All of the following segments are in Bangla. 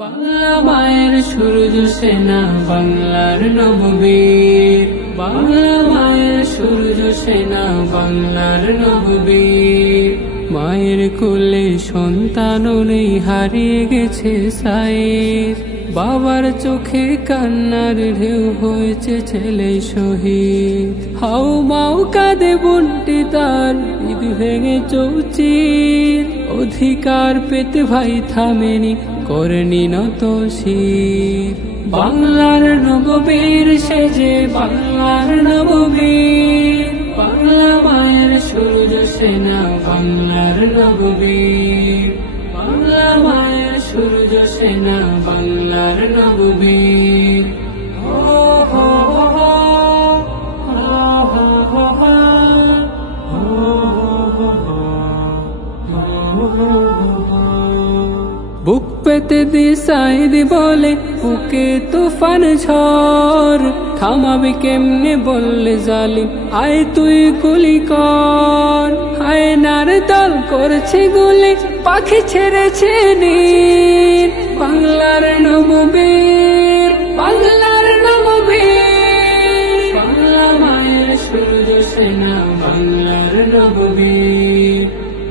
বাংলা মায়ের সূর্য সেনা বাংলার নববীর, বাংলা মায়ের সূর্য সেনা বাংলার নববীর। মায়ের কোলে সন্তান নেই, হারিয়ে গেছে সাইর, বাবার চোখে কান্নার ঢেউ হয়েছে ছেলে শহীদ। হাউ মাউ কাঁদে বোনটি তার, ঈদ ভেঙে চৌচির, অধিকার পেতে ভাই থামেনি, করেনি নত শির। বাংলার নববীর সেজে বাংলার নববীর, বাংলা মায়ের সূর্য সেনা বাংলার নববীর, বাংলা মায়ের সূর্য সেনা বাংলার নববীর। বুক পেতে দি সাইদ বলে, বুকে তুফান ঝড়, থামাবি কেমনে বললে জালিম, আয় তুই গুলি কর। হায় নার দল করছে গুলি, পাখি ছেড়েছে নীর। বাংলার নববীর, বাংলার নববীর, বাংলা মায়ের সূর্য সেনা বাংলার নববীর,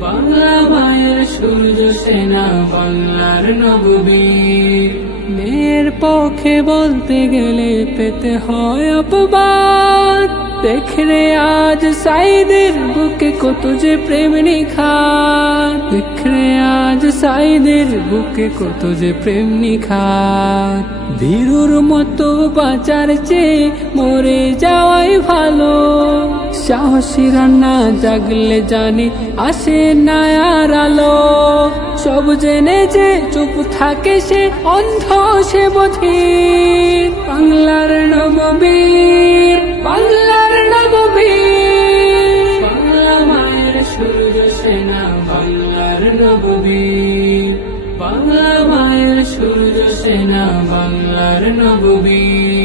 বাংলা মায়ের সূর্য সেনা বাংলার নববীর। মেয়ের পক্ষে বলতে গেলে পেতে হয় অপবাদ, দেখরে আজ সাইদের বুকে কত যে প্রেম নিখাত, দেখরে আজ সাইদের বুকে কত যে প্রেম নিখাত। বীরুর মতো বাঁচার চেয়ে মরে যাওয়াই ভালো, সাহসীরা না জাগলে জানি আসে না আর আলো। সব জেনে যে চুপ থাকে সে অন্ধ, সে বধির। বাংলার নববীর, বাংলার নববীর, বাংলা মায়ের সূর্য সেনা বাংলার নববীর, বাংলা মায়ের সূর্য সেনা বাংলার নববীর।